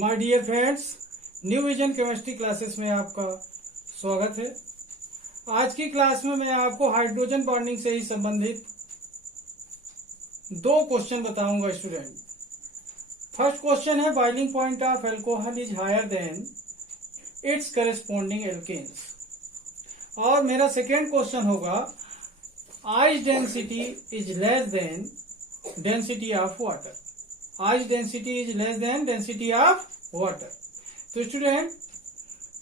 My dear friends, New Vision chemistry classes में आपका स्वागत है। आज की क्लास में मैं आपको हाइड्रोजन बॉन्डिंग से ही संबंधित दो क्वेश्चन बताऊंगा स्टूडेंट। फर्स्ट क्वेश्चन है, boiling point of alcohol is higher than its corresponding alkanes. और मेरा सेकेंड क्वेश्चन होगा, ice density is less than density of water. Ice density is less than density of water. तो student,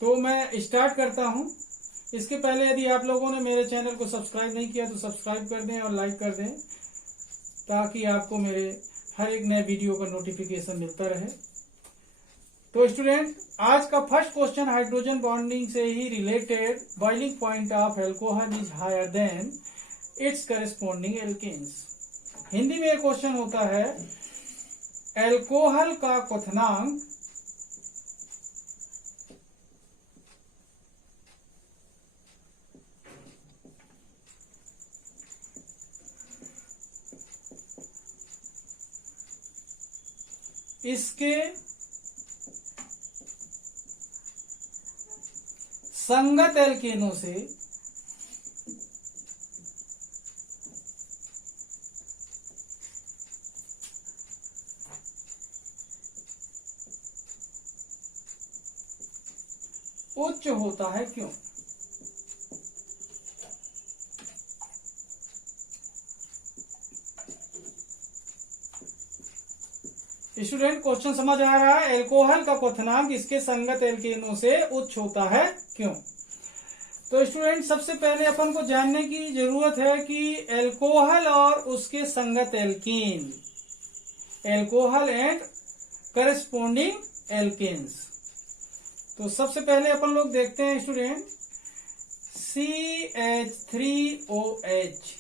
तो मैं start करता हूं। इसके पहले यदि आप लोगों ने मेरे चैनल को सब्सक्राइब नहीं किया तो सब्सक्राइब कर दें और लाइक कर दें, ताकि आपको मेरे हर एक नए वीडियो का नोटिफिकेशन मिलता रहे। तो स्टूडेंट, आज का फर्स्ट क्वेश्चन हाइड्रोजन बॉन्डिंग से ही related, boiling point of alcohol is higher than its corresponding alkanes. Hindi में क्वेश्चन होता है, अल्कोहल का क्वथनांक इसके संगत एल्केनों से उच्च होता है, क्यों? स्टूडेंट, क्वेश्चन समझ आ रहा है? अल्कोहल का क्वथनांक इसके संगत एल्केनों से उच्च होता है, क्यों? तो स्टूडेंट, सबसे पहले अपन को जानने की जरूरत है कि अल्कोहल और उसके संगत alkene, alcohol and corresponding alkanes. तो सबसे पहले अपन लोग देखते हैं स्टूडेंट, CH3OH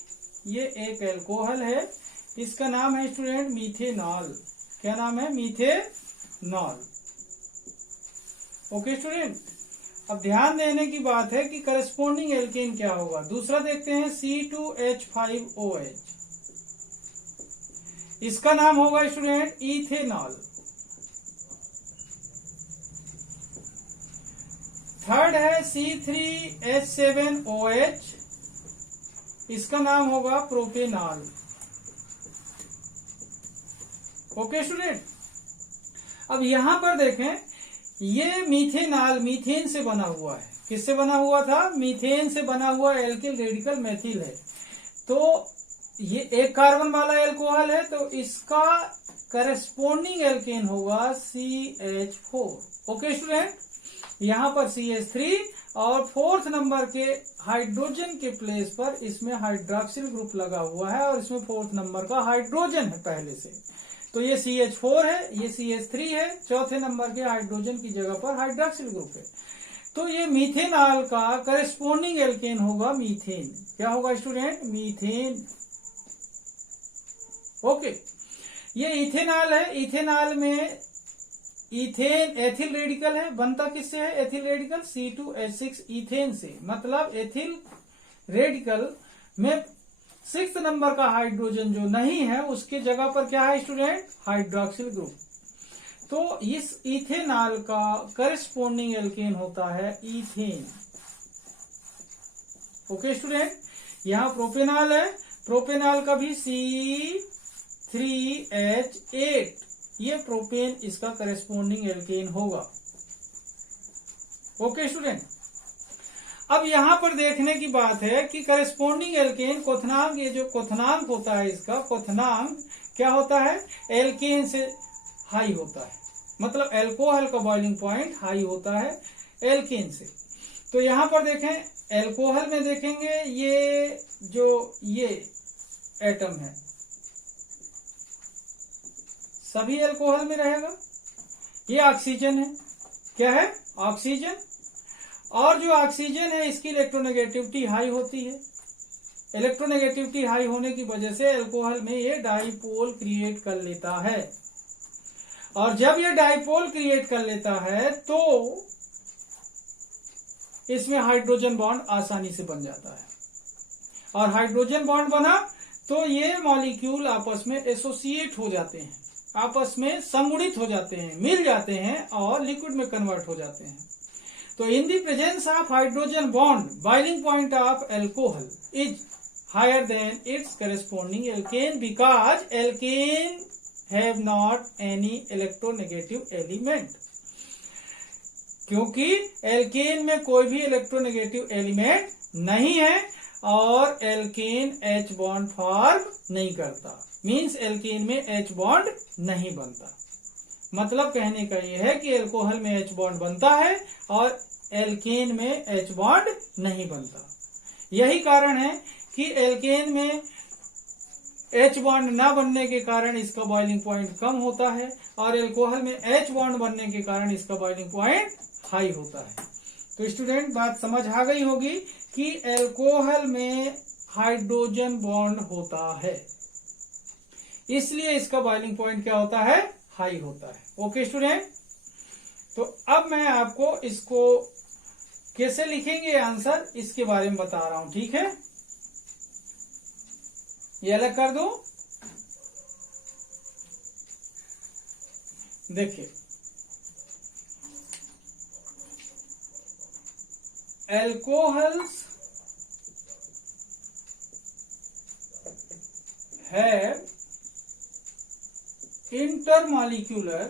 ये एक अल्कोहल है। इसका नाम है स्टूडेंट मीथेनॉल। क्या नाम है? मीथेनॉल। ओके स्टूडेंट, अब ध्यान देने की बात है कि करेस्पॉन्डिंग एल्केन क्या होगा। दूसरा देखते हैं C2H5OH। इसका नाम होगा स्टूडेंट इथेनॉल। थर्ड है C3H7OH। इसका नाम होगा प्रोपेनॉल। ओके स्टूडेंट, अब यहां पर देखें, ये मीथेनॉल मीथेन से बना हुआ है। किससे बना हुआ था? मीथेन से बना हुआ एल्किल रेडिकल मेथिल है। तो ये एक कार्बन वाला एल्कोहल है, तो इसका करेस्पॉन्डिंग एल्केन होगा CH4। ओके स्टूडेंट, यहां पर CH3 और फोर्थ नंबर के हाइड्रोजन के प्लेस पर इसमें हाइड्रोक्सिल ग्रुप लगा हुआ है और इसमें फोर्थ नंबर का हाइड्रोजन है पहले से। तो ये CH4 है, ये CH3 है, चौथे नंबर के हाइड्रोजन की जगह पर हाइड्रोक्सिल ग्रुप है। तो ये मीथेनॉल का करेस्पॉन्डिंग एल्केन होगा मीथेन। क्या होगा स्टूडेंट? मीथेन। ओके, ये इथेनॉल है। इथेनॉल में इथेन एथिल रेडिकल है। बनता किससे है एथिल रेडिकल? C2H6 इथेन से। मतलब एथिल रेडिकल में 6th नंबर का हाइड्रोजन जो नहीं है, उसके जगह पर क्या है स्टूडेंट? Hydroxyl group. तो इस इथेनॉल का करेस्पॉन्डिंग एल्केन होता है इथेन। ओके स्टूडेंट, यहां प्रोपेनॉल है। प्रोपेनॉल का भी C3H8, ये प्रोपेन इसका करेस्पॉन्डिंग एल्केन होगा। ओके स्टूडेंट, अब यहां पर देखने की बात है कि करेस्पॉन्डिंग एल्केन क्वथनांक, ये जो क्वथनांक होता है, इसका क्वथनांक क्या होता है? एल्केन से हाई होता है। मतलब अल्कोहल का बॉइलिंग पॉइंट हाई होता है एल्केन से। तो यहां पर देखें, अल्कोहल में देखेंगे, ये जो ये एटम है सभी अल्कोहल में रहेगा। ये ऑक्सीजन है। क्या है? ऑक्सीजन। और जो ऑक्सीजन है, इसकी इलेक्ट्रोनेगेटिविटी हाई होती है। इलेक्ट्रोनेगेटिविटी हाई होने की वजह से अल्कोहल में ये डाइपोल क्रिएट कर लेता है। और जब ये डाइपोल क्रिएट कर लेता है तो इसमें हाइड्रोजन बॉन्ड आसानी से बन जाता है। और हाइड्रोजन बॉन्ड बना तो ये मॉलिक्यूल आपस में एसोसिएट हो जाते हैं। आपस में संगुणित हो जाते हैं, मिल जाते हैं और लिक्विड में कन्वर्ट हो जाते हैं। तो in the presence of hydrogen bond boiling point of alcohol is higher than its corresponding alkane because alkane have not any electronegative element, क्योंकि एल्केन में कोई भी इलेक्ट्रोनेगेटिव एलिमेंट नहीं है और एल्केन H बॉन्ड फॉर्म नहीं करता, मीन्स एल्केन में H बॉन्ड नहीं बनता। मतलब कहने का यह है कि एल्कोहल में H बॉन्ड बनता है और एल्केन में H बॉन्ड नहीं बनता। यही कारण है कि एल्केन में H बॉन्ड न बनने के कारण इसका बॉइलिंग पॉइंट कम होता है और एल्कोहल में H बॉन्ड बनने के कारण इसका बॉइलिंग पॉइंट हाई होता है। तो स्टूडेंट बात समझ आ गई होगी कि एल्कोहल में हाइड्रोजन बॉन्ड होता है, इसलिए इसका बॉइलिंग पॉइंट क्या होता है, हाई होता है। ओके स्टूडेंट, तो अब मैं आपको इसको कैसे लिखेंगे आंसर इसके बारे में बता रहा हूं, ठीक है। ये अलग कर दो। देखिए alcohols have intermolecular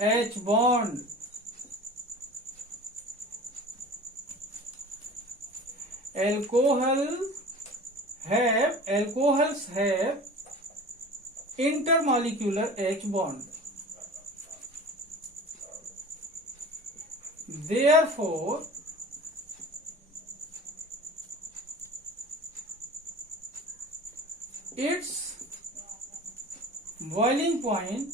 H bond alcohols have intermolecular H bond. Therefore, its boiling point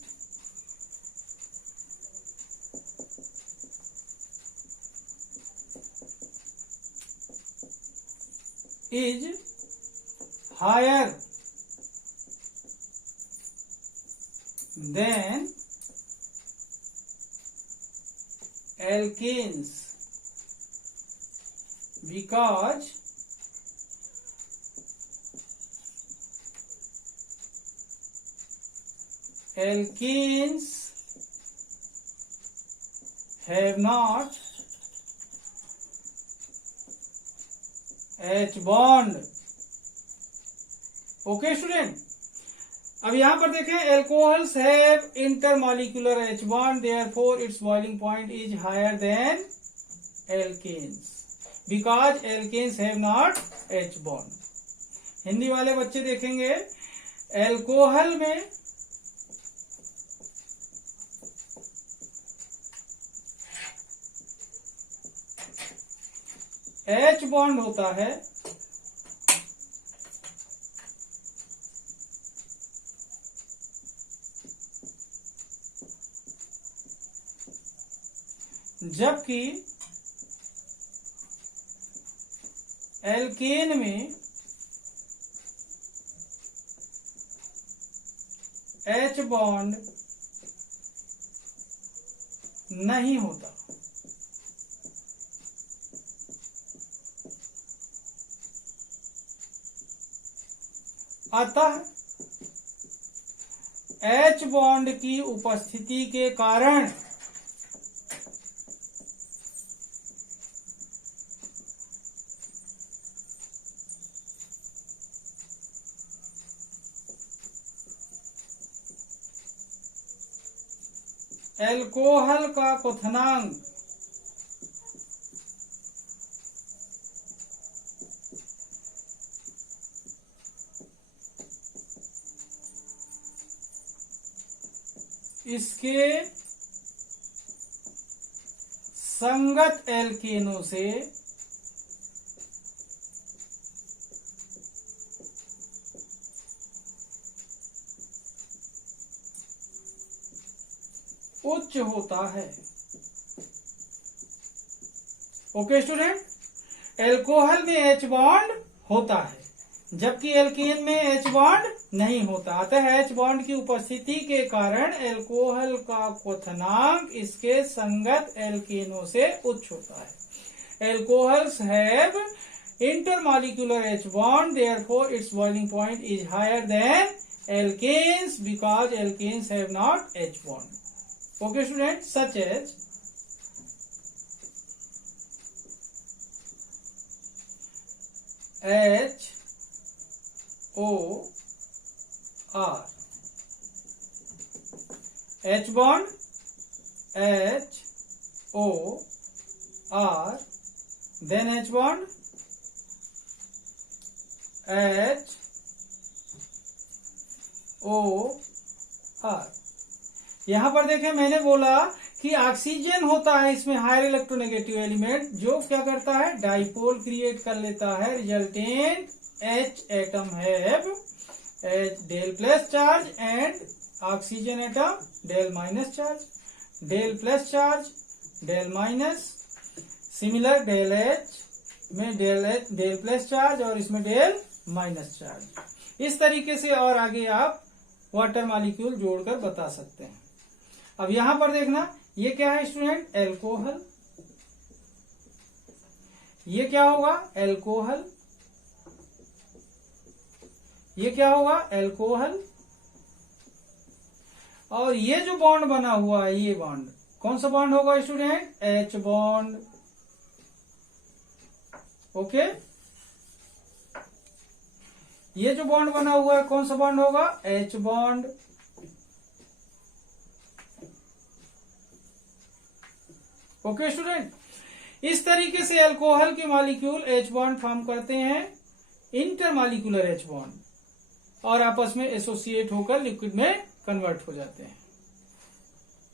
is higher than alkanes because alkanes have not H bond. Okay student, अब यहां पर देखें alcohols have intermolecular H bond, therefore its boiling point is higher than alkanes because alkanes have not H bond. Hindi वाले बच्चे देखेंगे alcohol में H bond होता है जबकि एल्केन में H बॉन्ड नहीं होता। अतः H बॉन्ड की उपस्थिति के कारण एल्कोहल का क्वथनांक इसके संगत एल्केनों से उच्च होता है। ओके स्टूडेंट, एल्कोहल में H बॉन्ड होता है जबकि एल्केन में H बॉन्ड नहीं होता। अतः H बॉन्ड की उपस्थिति के कारण एल्कोहल का क्वथनांक इसके संगत एल्केनों से उच्च होता है। Alcohols have intermolecular H bond, therefore its boiling point is higher than alkanes because alkanes have not H bond. Okay students, such as HOR, H bond, HOR, then H bond, HOR. यहां पर देखें, मैंने बोला कि oxygen होता है इसमें higher electronegative element, जो क्या करता है, डाइपोल क्रिएट कर लेता है, resultant H atom have del plus charge and oxygen atom del minus charge, del plus charge del minus, similar del H में डेल प्लस चार्ज और इसमें डेल माइनस चार्ज। इस तरीके से और आगे आप वाटर मॉलिक्यूल जोड़कर बता सकते हैं। अब यहां पर देखना, ये क्या है स्टूडेंट, एल्कोहल, ये क्या होगा, एल्कोहल, ये क्या होगा, एल्कोहल, और ये जो बॉन्ड बना हुआ है, ये बॉन्ड कौन सा बॉन्ड होगा स्टूडेंट, H बॉन्ड। ओके, ये जो बॉन्ड बना हुआ है कौन सा बॉन्ड होगा, H बॉन्ड। ओके स्टूडेंट, इस तरीके से अल्कोहल के मॉलिक्यूल H बॉन्ड फॉर्म करते हैं, इंटरमॉलिक्यूलर H बॉन्ड, और आपस में एसोसिएट होकर लिक्विड में कन्वर्ट हो जाते हैं।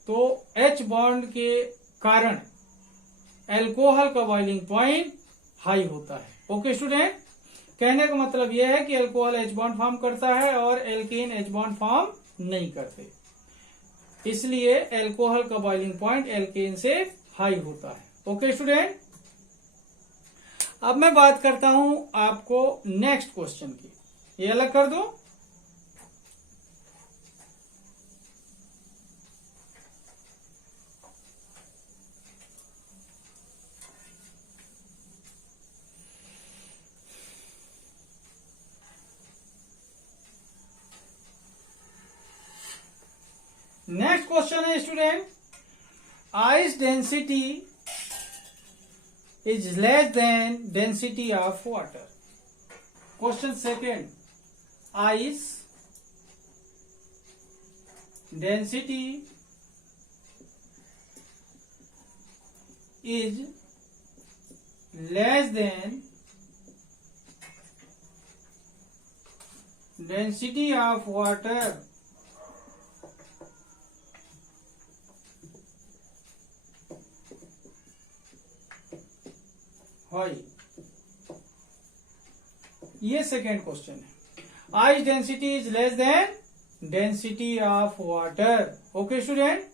तो H बॉन्ड के कारण अल्कोहल का बॉइलिंग पॉइंट हाई होता है। ओके स्टूडेंट, कहने का मतलब यह है कि अल्कोहल H बॉन्ड फॉर्म करता है और एल्केन H बॉन्ड फॉर्म नहीं करते, इसलिए अल्कोहल का बॉइलिंग पॉइंट एल्केन से हाई होता है। ओके स्टूडेंट, अब मैं बात करता हूं आपको नेक्स्ट क्वेश्चन की, ये अलग कर दो। नेक्स्ट क्वेश्चन है student, ice density is less than density of water. Question second, ice density is less than density of water, ये सेकेंड क्वेश्चन है। Ice density is less than density of water. Okay student,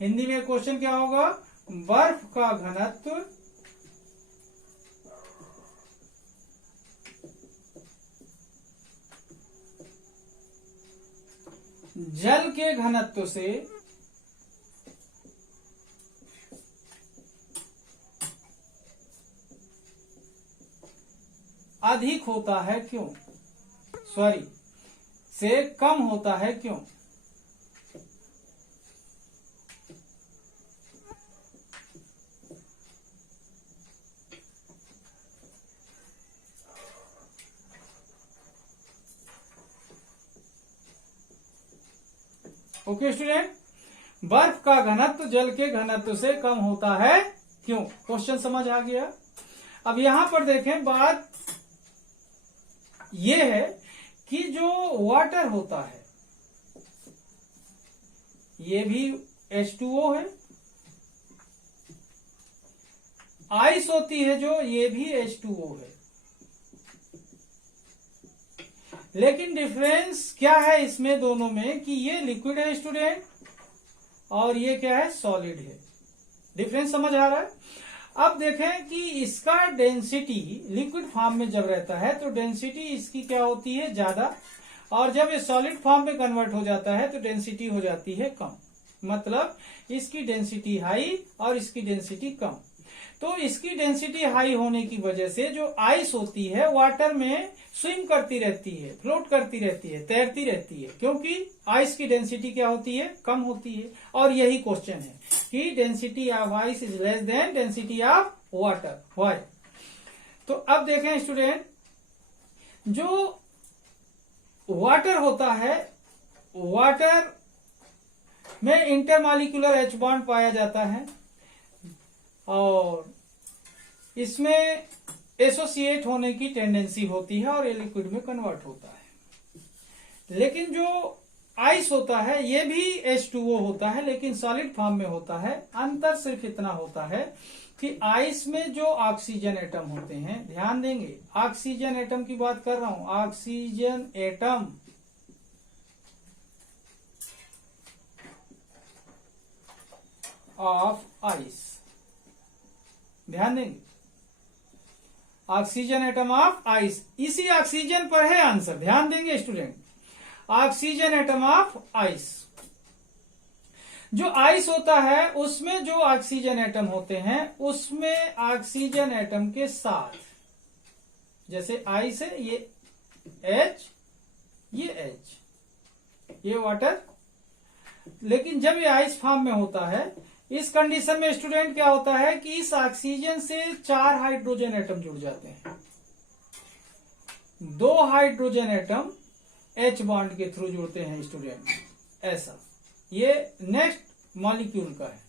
Hindi में question क्या होगा, बर्फ का घनत्व जल के घनत्व से अधिक होता है क्यों, सॉरी से कम होता है क्यों। ओके स्टूडेंट, बर्फ का घनत्व जल के घनत्व से कम होता है क्यों, क्वेश्चन समझ आ गया। अब यहां पर देखें, बात यह है कि जो वाटर होता है ये भी H2O है, आइस होती है जो, ये भी H2O है, लेकिन डिफरेंस क्या है इसमें दोनों में कि ये लिक्विड है स्टूडेंट और ये क्या है, सॉलिड है। डिफरेंस समझ आ रहा है। अब देखें कि इसका डेंसिटी लिक्विड फॉर्म में जब रहता है तो डेंसिटी इसकी क्या होती है, ज्यादा, और जब ये सॉलिड फॉर्म में कन्वर्ट हो जाता है तो डेंसिटी हो जाती है कम। मतलब इसकी डेंसिटी हाई और इसकी डेंसिटी कम। तो इसकी डेंसिटी हाई होने की वजह से जो आइस होती है वाटर में स्विम करती रहती है, फ्लोट करती रहती है, तैरती रहती है, क्योंकि आइस की डेंसिटी क्या होती है, कम होती है। और यही क्वेश्चन है कि density of ice is less than density of water, why? तो अब देखें स्टूडेंट, जो वाटर होता है, वाटर में इंटरमॉलिक्यूलर H बॉन्ड पाया जाता है और इसमें एसोसिएट होने की टेंडेंसी होती है और ये लिक्विड में कन्वर्ट होता है। लेकिन जो आइस होता है ये भी H2O होता है, लेकिन सॉलिड फॉर्म में होता है। अंतर सिर्फ इतना होता है कि आइस में जो ऑक्सीजन एटम होते हैं, ध्यान देंगे ऑक्सीजन एटम की बात कर रहा हूं, ऑक्सीजन एटम ऑफ आइस, ध्यान देंगे ऑक्सीजन एटम ऑफ आइस, इसी ऑक्सीजन पर है आंसर, ध्यान देंगे student, oxygen atom of ice. जो आइस होता है उसमें जो ऑक्सीजन एटम होते हैं उसमें ऑक्सीजन एटम के साथ, जैसे आइस है ये H, ये H, ये वाटर, लेकिन जब ये आइस फॉर्म में होता है इस कंडीशन में स्टूडेंट क्या होता है कि इस ऑक्सीजन से 4 हाइड्रोजन एटम जुड़ जाते हैं, 2 हाइड्रोजन एटम H बॉन्ड के थ्रू जुड़ते हैं स्टूडेंट, ऐसा। ये नेक्स्ट मॉलिक्यूल का है,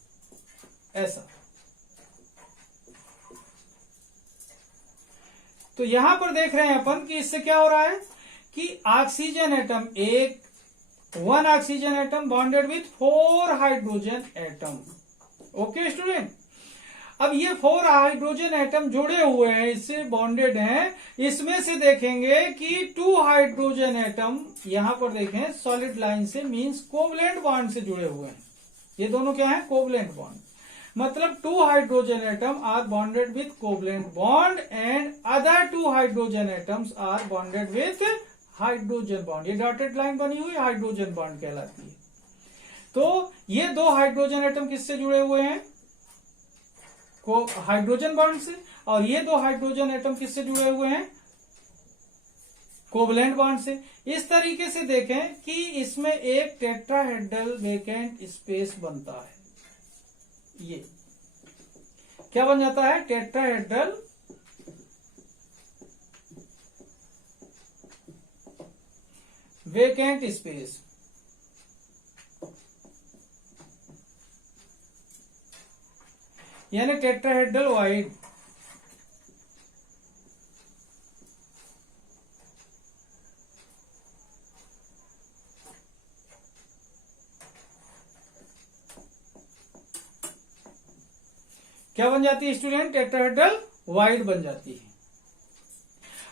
ऐसा। तो यहां पर देख रहे हैं अपन कि इससे क्या हो रहा है कि oxygen atom one oxygen atom bonded with 4 hydrogen atom. Okay student, अब ये 4 हाइड्रोजन एटम जुड़े हुए हैं, इससे बॉन्डेड हैं। इसमें से देखेंगे कि 2 हाइड्रोजन एटम यहां पर देखें सॉलिड लाइन से, मींस कोवलेंट बॉन्ड से जुड़े हुए हैं। ये दोनों क्या है, कोवलेंट बॉन्ड, मतलब 2 hydrogen atom are bonded with covalent bond and other 2 hydrogen atoms are bonded with hydrogen bond. ये डॉटेड लाइन बनी हुई हाइड्रोजन बॉन्ड कहलाती है। तो ये 2 हाइड्रोजन एटम किससे जुड़े हुए हैं, हाइड्रोजन बॉन्ड से, और ये 2 हाइड्रोजन एटम किससे जुड़े हुए हैं, कोवलेंट बॉन्ड से। इस तरीके से देखें कि इसमें एक टेट्राहेड्रल वेकेंट स्पेस बनता है। ये क्या बन जाता है, टेट्राहेड्रल वेकेंट स्पेस। यानी टेट्राहेड्रल वाइड। क्या बन जाती है स्टूडेंट, टेट्राहेड्रल वाइड बन जाती है।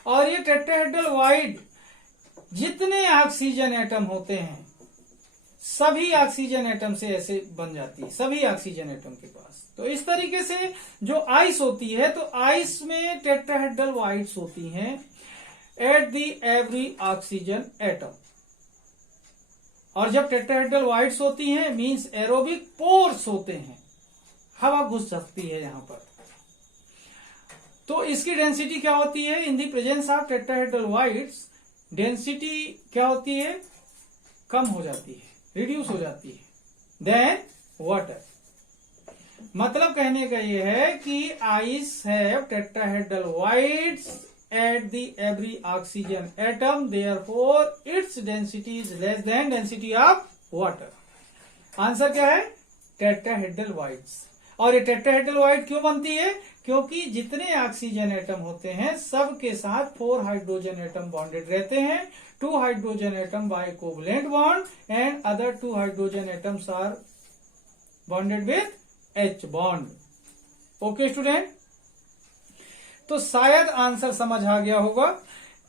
और ये टेट्राहेड्रल वाइड जितने ऑक्सीजन एटम होते हैं सभी ऑक्सीजन एटम से ऐसे बन जाती है, सभी ऑक्सीजन एटम के पास। तो इस तरीके से जो आइस होती है, तो आइस में टेट्राहेड्रल वाइड्स होती हैं at the every oxygen atom. और जब टेट्राहेड्रल वाइड्स होती हैं मींस एरोबिक पोर्स होते हैं, हवा घुस सकती है यहां पर। तो इसकी डेंसिटी क्या होती है, in the presence of tetrahedral voids density क्या होती है, कम हो जाती है, रिड्यूस हो जाती है देन वाटर। मतलब कहने का ये है कि ice have tetrahedral wides at the every oxygen atom, therefore its density is less than density of water. Answer क्या है, टेट्राहेड्रल वाइड्स। और ये टेट्राहेड्रल वाइड क्यों बनती है, क्योंकि जितने ऑक्सीजन एटम होते हैं सब के साथ 4 हाइड्रोजन एटम बॉन्डेड रहते हैं, 2 hydrogen atom by covalent bond and other 2 hydrogen atoms are bonded with H bond. Okay student, तो शायद आंसर समझ आ गया होगा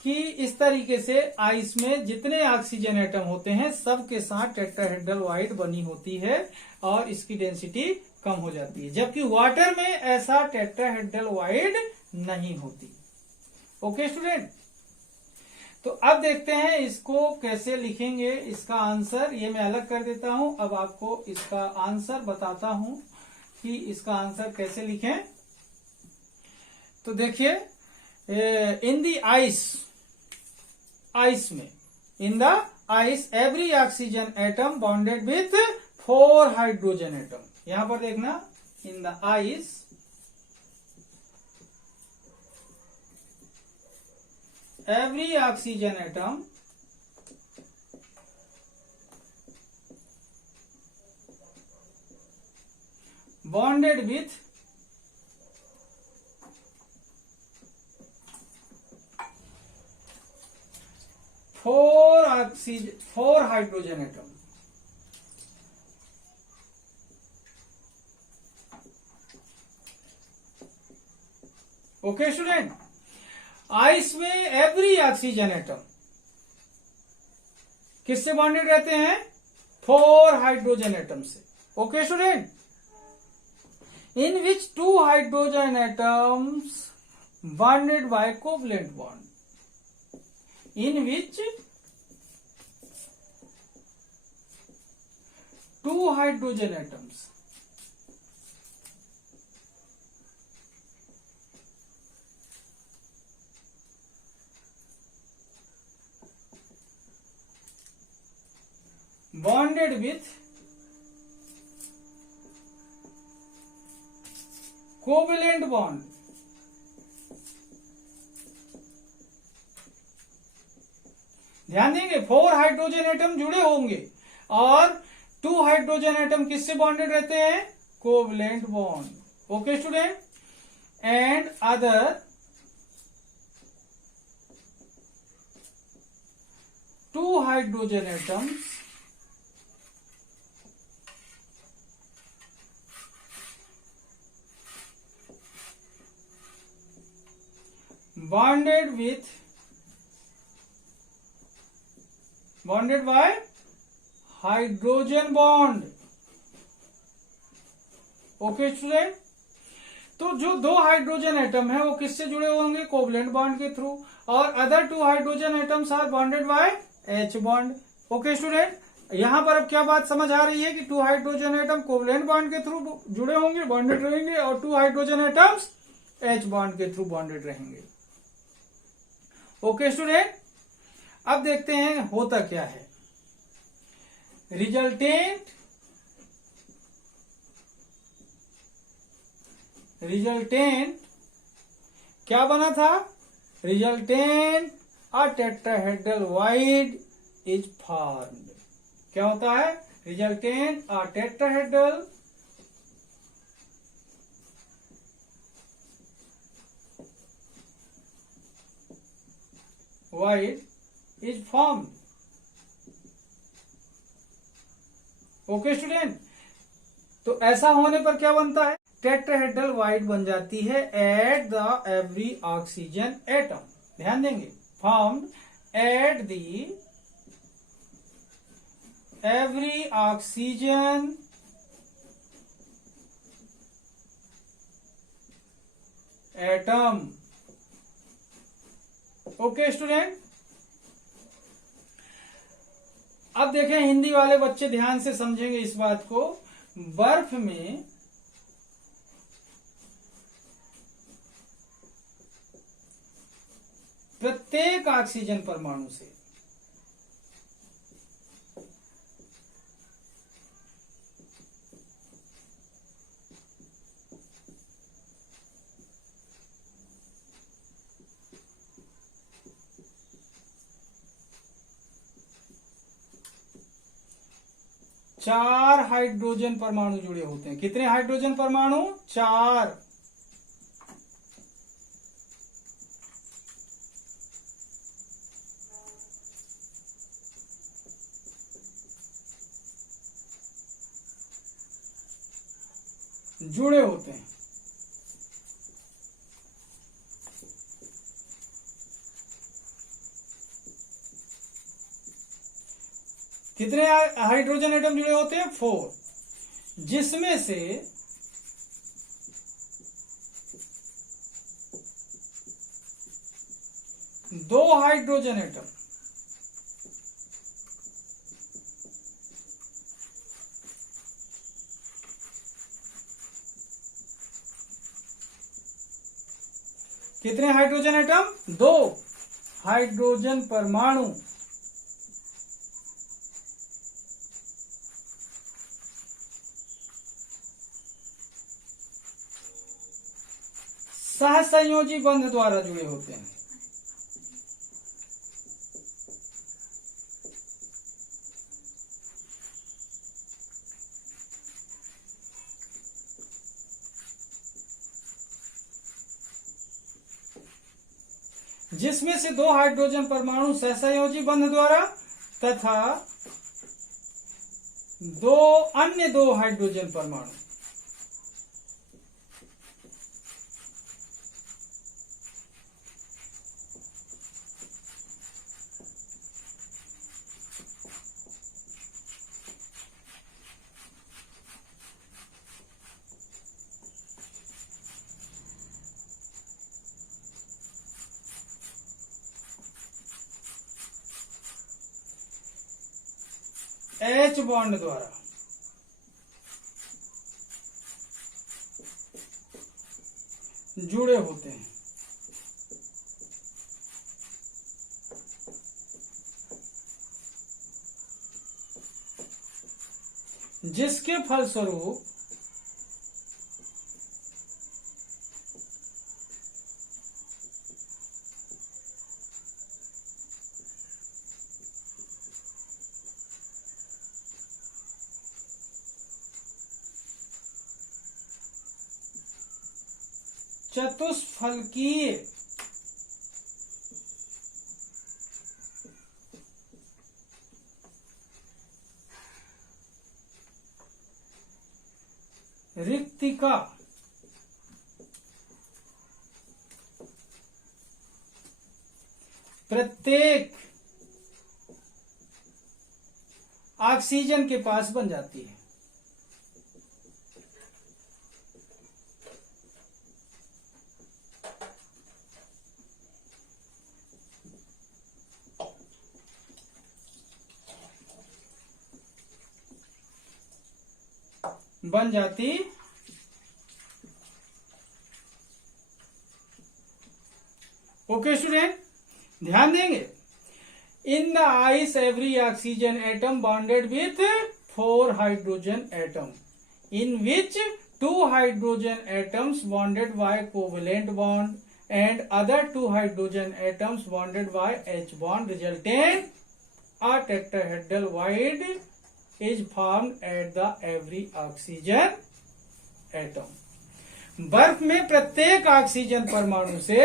कि इस तरीके से आइस में जितने ऑक्सीजन एटम होते हैं सबके साथ टेट्राहेड्रल वाइड बनी होती है और इसकी डेंसिटी कम हो जाती है, जबकि वाटर में ऐसा टेट्राहेड्रल वाइड नहीं होती। ओके स्टूडेंट, तो अब देखते हैं इसको कैसे लिखेंगे। इसका आंसर ये मैं अलग कर देता हूं, अब आपको इसका आंसर बताता हूं कि इसका आंसर कैसे लिखें। तो देखिए इन द आइस, आइस में, in the ice every oxygen atom bonded with 4 hydrogen atom. यहां पर देखना, in the ice every oxygen atom bonded with 4 hydrogen atom। Okay student, ice में एवरी ऑक्सीजन एटम किससे बॉन्डेड रहते हैं? 4 हाइड्रोजन एटम से। Okay student, in which 2 hydrogen atoms bonded by covalent bond, in which 2 hydrogen atoms bonded with covalent bond, ध्यान देंगे 4 hydrogen atom जुड़े होंगे और 2 हाइड्रोजन एटम किससे बॉन्डेड रहते हैं? Covalent bond. Okay student, and other 2 hydrogen atoms bonded by hydrogen bond. Okay student, तो जो 2 हाइड्रोजन एटम है वो किससे जुड़े होंगे? कोवलेंट बॉन्ड के थ्रू, और other 2 hydrogen atoms are bonded by H bond. Okay student, यहां पर अब क्या बात समझ आ रही है कि 2 हाइड्रोजन एटम कोवलेंट बॉन्ड के थ्रू जुड़े होंगे, बॉन्डेड रहेंगे, और 2 हाइड्रोजन एटम्स एच बॉन्ड के थ्रू बॉन्डेड रहेंगे। ओके स्टूडेंट, अब देखते हैं होता क्या है। रिजल्टेंट क्या बना था? Resultant a tetrahedral void is formed. क्या होता है? Resultant a tetrahedral void is formed. Okay student, तो ऐसा होने पर क्या बनता है? टेट्राहेड्रल वाइड बन जाती है at the every oxygen atom. ध्यान देंगे, formed at the every oxygen atom. Okay student, अब देखें, हिंदी वाले बच्चे ध्यान से समझेंगे इस बात को। बर्फ में प्रत्येक ऑक्सीजन परमाणु से चार हाइड्रोजन परमाणु जुड़े होते हैं। कितने हाइड्रोजन परमाणु? 4। जुड़े होते हैं। कितने हाइड्रोजन एटम जुड़े होते हैं? 4, जिसमें से 2 हाइड्रोजन एटम कितने हाइड्रोजन एटम? 2 हाइड्रोजन परमाणु सहसंयोजी बंध द्वारा जुड़े होते हैं। जिसमें से 2 हाइड्रोजन परमाणु सहसंयोजी बंध द्वारा तथा 2 हाइड्रोजन परमाणु H बॉन्ड द्वारा जुड़े होते हैं। जिसके फलस्वरूप चतुष्फलकीय रिक्तिका प्रत्येक ऑक्सीजन के पास बन जाती है। बन जाती ओके स्टूडेंट, ध्यान देंगे। In the ice every oxygen atom bonded with 4 hydrogen atom in which 2 hydrogen atoms bonded by covalent bond and other 2 hydrogen atoms bonded by H bond resultant a tetrahedral void is formed at the every oxygen atom। बर्फ में प्रत्येक oxygen परमाणु से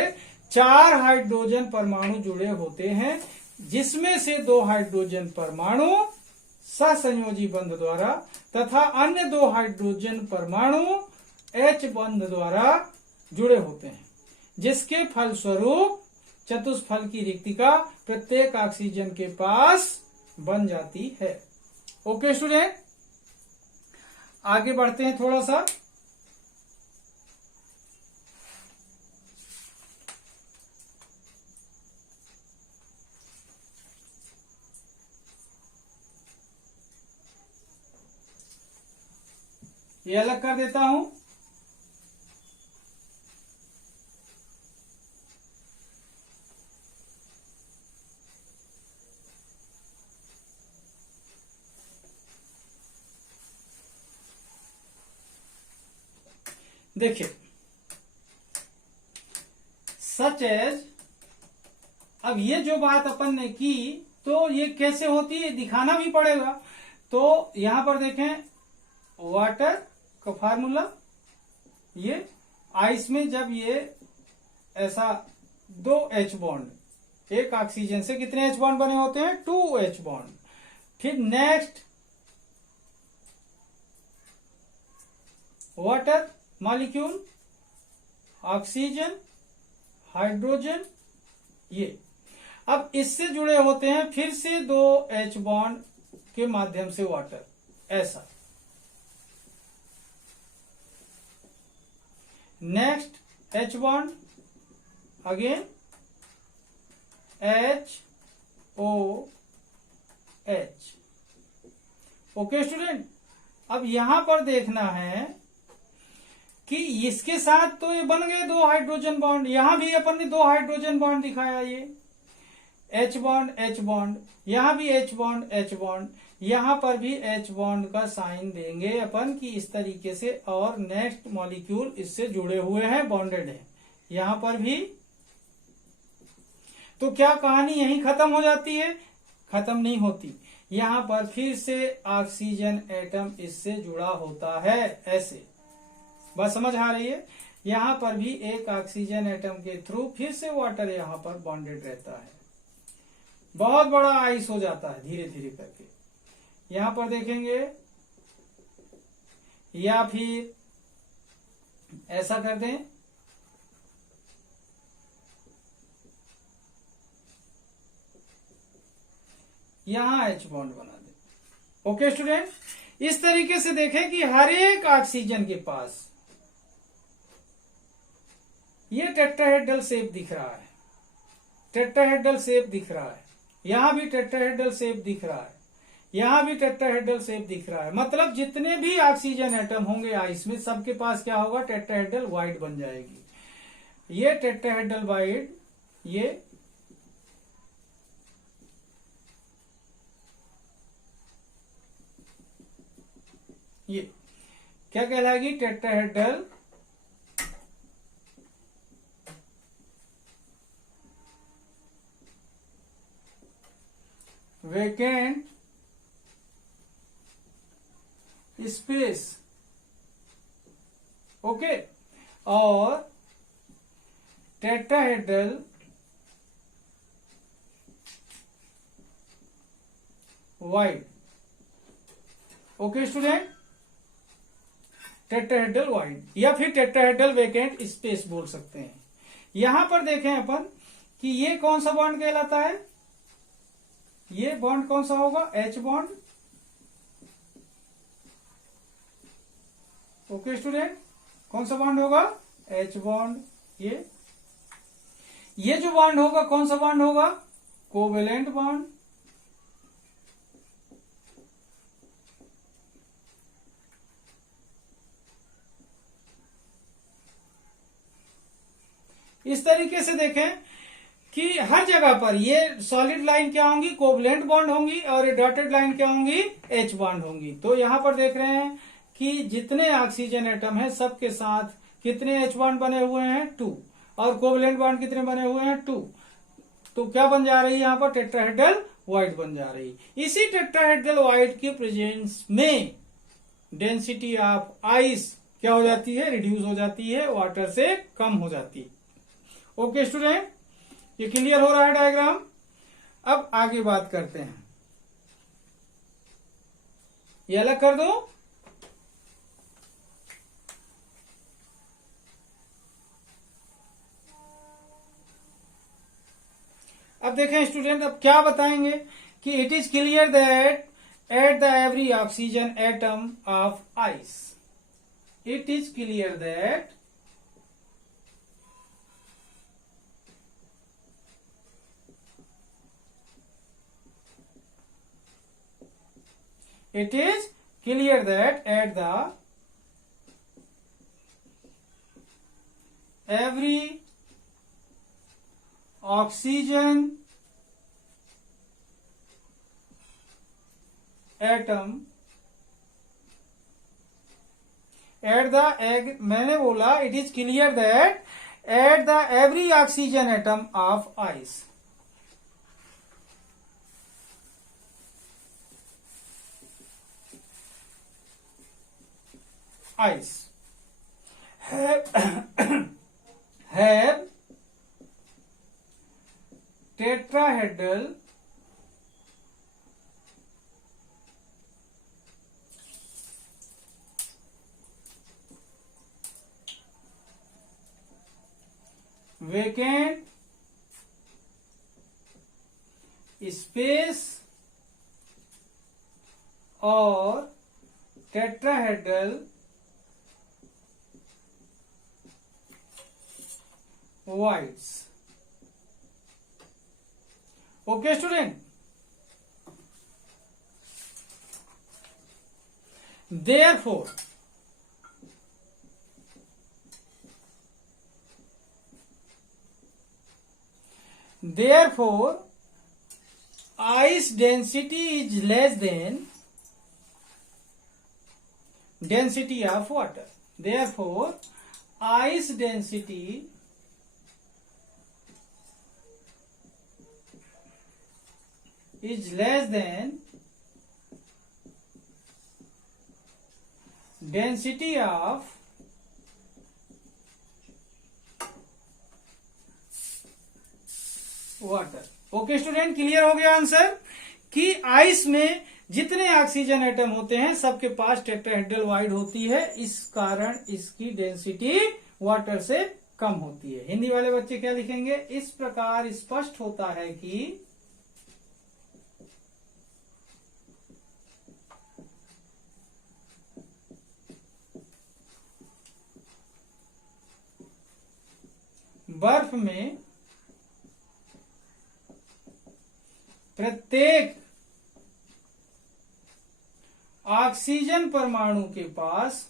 4 hydrogen परमाणु जुड़े होते हैं, जिसमें से 2 हाइड्रोजन परमाणु सहसंयोजी बंध द्वारा तथा अन्य 2 हाइड्रोजन परमाणु H बंध द्वारा जुड़े होते हैं, जिसके फलस्वरूप चतुष्फल की रिक्तिका प्रत्येक ऑक्सीजन के पास बन जाती है। ओके स्टूडेंट, आगे बढ़ते हैं थोड़ा सा। ये अलग कर देता हूं। देखिए, सच एज, अब ये जो बात अपन ने की तो ये कैसे होती है दिखाना भी पड़ेगा। तो यहां पर देखें, वाटर का फार्मूला, ये आइस में जब ये ऐसा 2 H बॉन्ड, एक ऑक्सीजन से कितने H बॉन्ड बने होते हैं? 2 H बॉन्ड। फिर next water molecule, oxygen, hydrogen, ये अब इससे जुड़े होते हैं फिर से 2 H बॉन्ड के माध्यम से वाटर, ऐसा। Next H bond, again HOH। Okay student, अब यहां पर देखना है कि इसके साथ तो ये बन गए 2 हाइड्रोजन बॉन्ड, यहां भी अपन ने 2 हाइड्रोजन बॉन्ड दिखाया, ये H बॉन्ड, यहां भी H बॉन्ड, यहां पर भी H बॉन्ड का साइन देंगे अपन कि इस तरीके से, और नेक्स्ट मॉलिक्यूल इससे जुड़े हुए हैं, बॉन्डेड है, यहां पर भी। तो क्या कहानी यहीं खत्म हो जाती है? खत्म नहीं होती, यहां पर फिर से ऑक्सीजन एटम इससे जुड़ा होता है, ऐसे। बस समझ आ रही है? यहां पर भी एक ऑक्सीजन एटम के थ्रू फिर से वाटर यहां पर बॉन्डेड रहता है, बहुत बड़ा आइस हो जाता है धीरे धीरे करके। यहां पर देखेंगे, या फिर ऐसा कर दें, यहां H बॉन्ड बना दें। ओके स्टूडेंट, इस तरीके से देखें कि हर एक ऑक्सीजन के पास ये टेट्राहेड्रल शेप दिख रहा है, टेट्राहेड्रल शेप दिख रहा है, यहां भी टेट्राहेड्रल शेप दिख रहा है, यहां भी टेट्राहेड्रल शेप दिख रहा है। मतलब जितने भी ऑक्सीजन एटम होंगे आइस में, सबके पास क्या होगा? टेट्राहेड्रल वाइड बन जाएगी। ये टेट्राहेड्रल वाइड, ये क्या कहलाएगी? Tetrahedral vacant space. ओके, और tetrahedral void. Okay student, tetrahedral void या फिर टेट्राहेड्रल वेकेंट स्पेस बोल सकते हैं। यहां पर देखें अपन कि ये कौन सा बॉन्ड कहलाता है? ये बॉन्ड कौन सा होगा? H bond. ओके स्टूडेंट, कौन सा बॉन्ड होगा? H bond. ये जो बॉन्ड होगा कौन सा बॉन्ड होगा? Covalent bond. इस तरीके से देखें कि हर जगह पर ये सॉलिड लाइन क्या होंगी? कोवलेंट बॉन्ड होंगी, और ये डॉटेड लाइन क्या होंगी? H बॉन्ड होंगी। तो यहां पर देख रहे हैं कि जितने ऑक्सीजन एटम हैं सबके साथ कितने H बॉन्ड बने हुए हैं? 2। और कोवलेंट बॉन्ड कितने बने हुए हैं? 2। तो क्या बन जा रही है यहां पर? टेट्राहेड्रल वाइड बन जा रही। इसी टेट्राहेड्रल वाइड के प्रेजेंस में डेंसिटी ऑफ आइस क्या हो जाती है? रिड्यूस हो जाती है, वाटर से कम हो जाती है। ओके स्टूडेंट, ये क्लियर हो रहा है डायग्राम? अब आगे बात करते हैं, ये अलग कर दो। अब देखें स्टूडेंट, अब क्या बताएंगे कि it is clear that at the every oxygen atom of ice, it is clear that it is clear that at the every oxygen atom at the मैंने बोला it is clear that at the every oxygen atom of ice, ice have tetrahedral vacant space और tetrahedral voids. Okay student, therefore therefore ice density is less than density of water. Therefore ice density is less than density of water. Okay student, clear हो गया answer कि ice में जितने oxygen atom होते हैं सबके पास tetrahedral void होती है, इस कारण इसकी डेंसिटी वाटर से कम होती है. हिंदी वाले बच्चे क्या लिखेंगे? इस प्रकार स्पष्ट होता है कि बर्फ में प्रत्येक ऑक्सीजन परमाणु के पास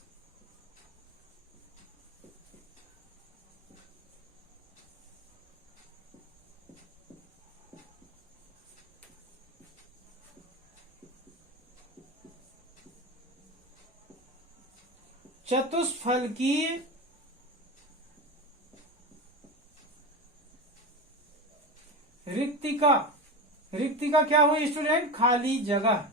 चतुष्फलकीय रिक्तिका. रिक्तिका क्या हुई स्टूडेंट? खाली जगह.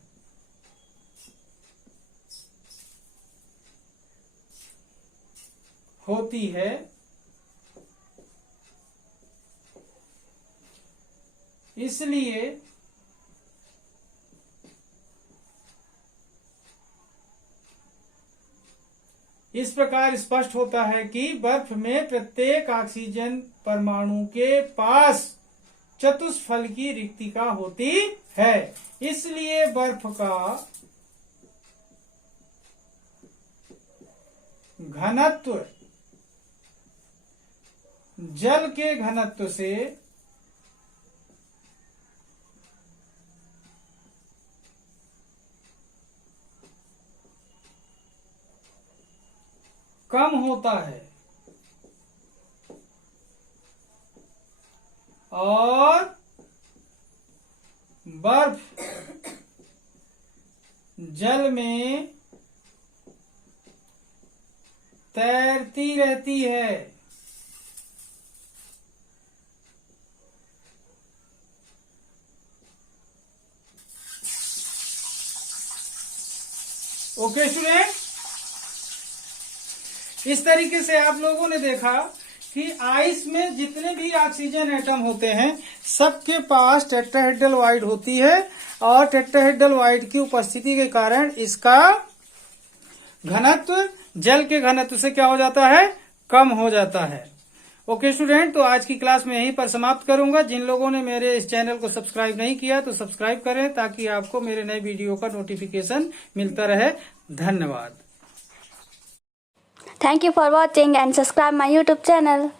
होती है. इसलिए इस प्रकार स्पष्ट होता है कि बर्फ में प्रत्येक ऑक्सीजन परमाणु के पास चतुष्फलकीय रिक्तिका होती है. इसलिए बर्फ का घनत्व जल के घनत्व से कम होता है और बर्फ जल में तैरती रहती है. ओके स्टूडेंट, इस तरीके से आप लोगों ने देखा कि आइस में जितने भी ऑक्सीजन एटम होते हैं सबके पास टेट्राहेड्रल वाइड होती है और टेट्राहेड्रल वाइड की उपस्थिति के कारण इसका घनत्व जल के घनत्व से क्या हो जाता है? कम हो जाता है. ओके स्टूडेंट, तो आज की क्लास में यहीं पर समाप्त करूंगा. जिन लोगों ने मेरे इस चैनल को सब्सक्राइब नहीं किया तो सब्सक्राइब करें ताकि आपको मेरे नए वीडियो का नोटिफिकेशन मिलता रहे. धन्यवाद. Thank you for watching and subscribe my YouTube channel.